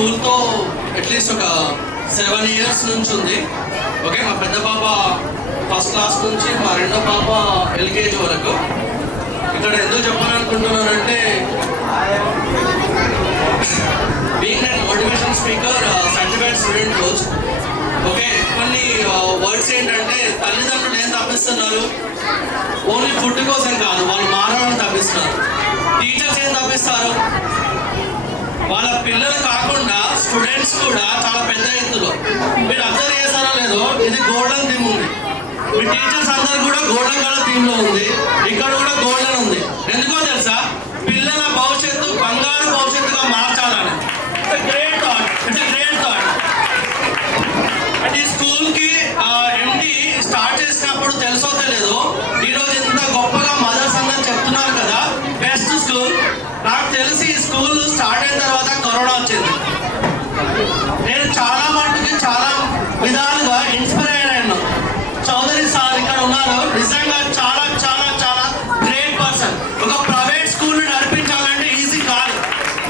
స్కూల్తో at least ఒక 7 years నుంచి ఉంది. ఓకే, మా పెద్ద పాప ఫస్ట్ క్లాస్ నుంచి మా రెండో పాప LKG వరకు. ఇక్కడ ఎందుకు చెప్పాలనుకుంటున్నానంటే being and motivation speaker, certified student coach. Okay, కొన్ని వర్డ్స్ ఏంటంటే తల్లిదండ్రులు ఏం తప్పిస్తున్నారు, ఓన్లీ ఫుడ్ కోసం కాదు, వాళ్ళు మానవాళ్ళని తప్పిస్తున్నారు. టీచర్స్ ఏం తప్పిస్తారు, వాళ్ళ పిల్లలు కాకుండా స్టూడెంట్స్ కూడా చాలా పెద్ద ఎత్తులో. మీరు అబ్జర్వ్ చేస్తారో లేదో, ఇది గోల్డెన్ థీమ్ ఉంది. మీ టీచర్స్ అందరు కూడా గోల్డెన్ కలర్ థీమ్ లో ఉంది. ఇక్కడ కూడా గోల్డెన్ ఉంది. ఎందుకో తెలుసా, పిల్లల భవిష్యత్తు బంగారు భవిష్యత్తుగా మార్చాలని. Great thought, it's great thought. And ఈ స్కూల్ కి MD స్టార్ట్ చేసినప్పుడు తెలుసో తెలియదు, ఈరోజు ఇంత గొప్పగా మదర్స్ అందరూ చెప్తున్నారు కదా, బెస్ట్ స్కూల్. నాకు తెలిసి ఈ స్కూల్ స్టార్ట్ అయిన తర్వాత కరోనా వచ్చింది. నేను చాలా మట్టుకి చాలా విధాలుగా ఇన్స్పైర్ అయ్యాను. చౌదరి సార్ ఇక్కడ ఉన్నారు, నిజంగా చాలా చాలా చాలా గ్రేట్ పర్సన్. ఒక ప్రైవేట్ స్కూల్ నడిపించాలంటే ఈజీ కాదు.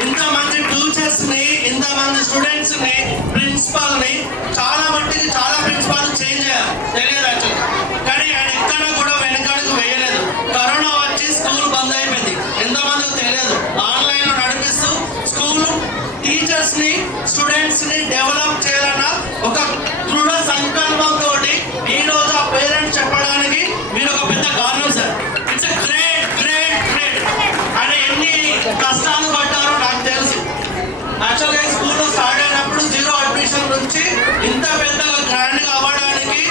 ఇంతమంది టీచర్స్ ని, ఇంతమంది స్టూడెంట్స్ ని, ప్రిన్సిపాల్ ని, చాలా మట్టుకి చాలా ప్రిన్సిపాల్ చేంజ్ అయ్యారు, తెలియదు యాక్చువల్లీ. కానీ ఆయన ఎక్కడ కూడా వెనకడుగు వేయలేదు. కరోనా వచ్చి స్కూల్ బంద్ అయిపోయింది, ఎంతమందికి తెలియదు. ఆన్లైన్ లో నడిపిస్తూ స్కూల్ టీచర్స్ ని, స్టూడెంట్స్ ని డెవలప్ చేయాలన్న ఒక దృఢ సంకల్పంతో ఈ రోజు ఆ పేరెంట్స్ చెప్పడానికి మీరు ఒక పెద్ద కారణం sir. It's great great great. అని ఎన్ని కష్టాలు పడ్డారో నాకు తెలుసు. యాక్చువల్గా స్కూల్లో స్టార్ట్ అయినప్పుడు 0 admission నుంచి ఇంత పెద్దగా గ్రాండ్ గా అవ్వడానికి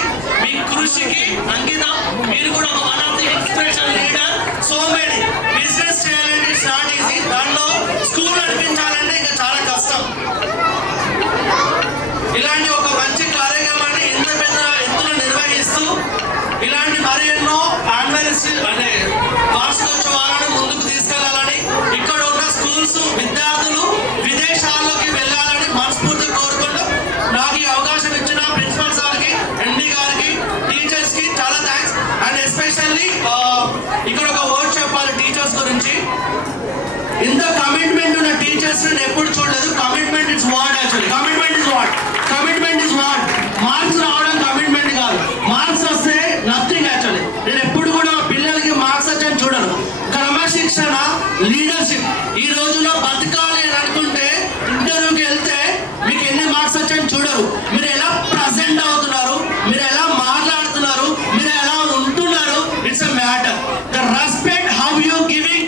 మీ కృషికి అంకితం. మీరు కూడా ఒక one of the inspiration leader. So many business చేయాలంటే ఇట్స్ నాట్ ఈజీ, దాంట్లో స్కూల్ నడిపించాలంటే ఇంకా చాలా కష్టం. ఇలాంటి ఒక మంచి కార్యక్రమాన్ని ఇంత పెద్ద ఎత్తున నిర్వహిస్తూ ఇలాంటి మరి ఎన్నో అంటే వార్షికోత్సవాలను ముందుకు తీసుకెళ్లాలని, ఇక్కడ ఉన్న స్కూల్స్ విద్యార్థులు విదేశాల్లోకి వెళ్ళాలని మనస్ఫూర్తి కోరుకుంటూ నాకు ఈ అవకాశం ఇచ్చిన ప్రిన్సిపల్ సార్కి, MD గారికి, టీచర్స్ కి చాలా థ్యాంక్స్. అండ్ ఎస్పెషల్లీ ఇక్కడ ఒక వర్డ్ చెప్పాలి టీచర్స్ గురించి. ఇంత కమిట్మెంట్ ఉన్న టీచర్స్ నేను ఎప్పుడు చూడలేదు. Commitment is what actually, commitment is what, commitment is what. Marks రావడం కమిట్మెంట్ కాదు, మార్క్స్ వస్తే నథింగ్ యాక్చువల్లీ. నేను ఎప్పుడు కూడా పిల్లలకి మార్క్స్ వచ్చని చూడను. క్రమశిక్షణ, లీడర్షిప్. ఈ రోజుల్లో బతకాలి అని అనుకుంటే ఇంటర్వ్యూకి వెళ్తే మీకు ఎన్ని మార్క్స్ వచ్చని చూడరు. మీరు ఎలా ప్రజెంట్ అవుతున్నారు, మీరు ఎలా మాట్లాడుతున్నారు, మీరు ఎలా ఉంటున్నారు, it's a matter. The respect how you giving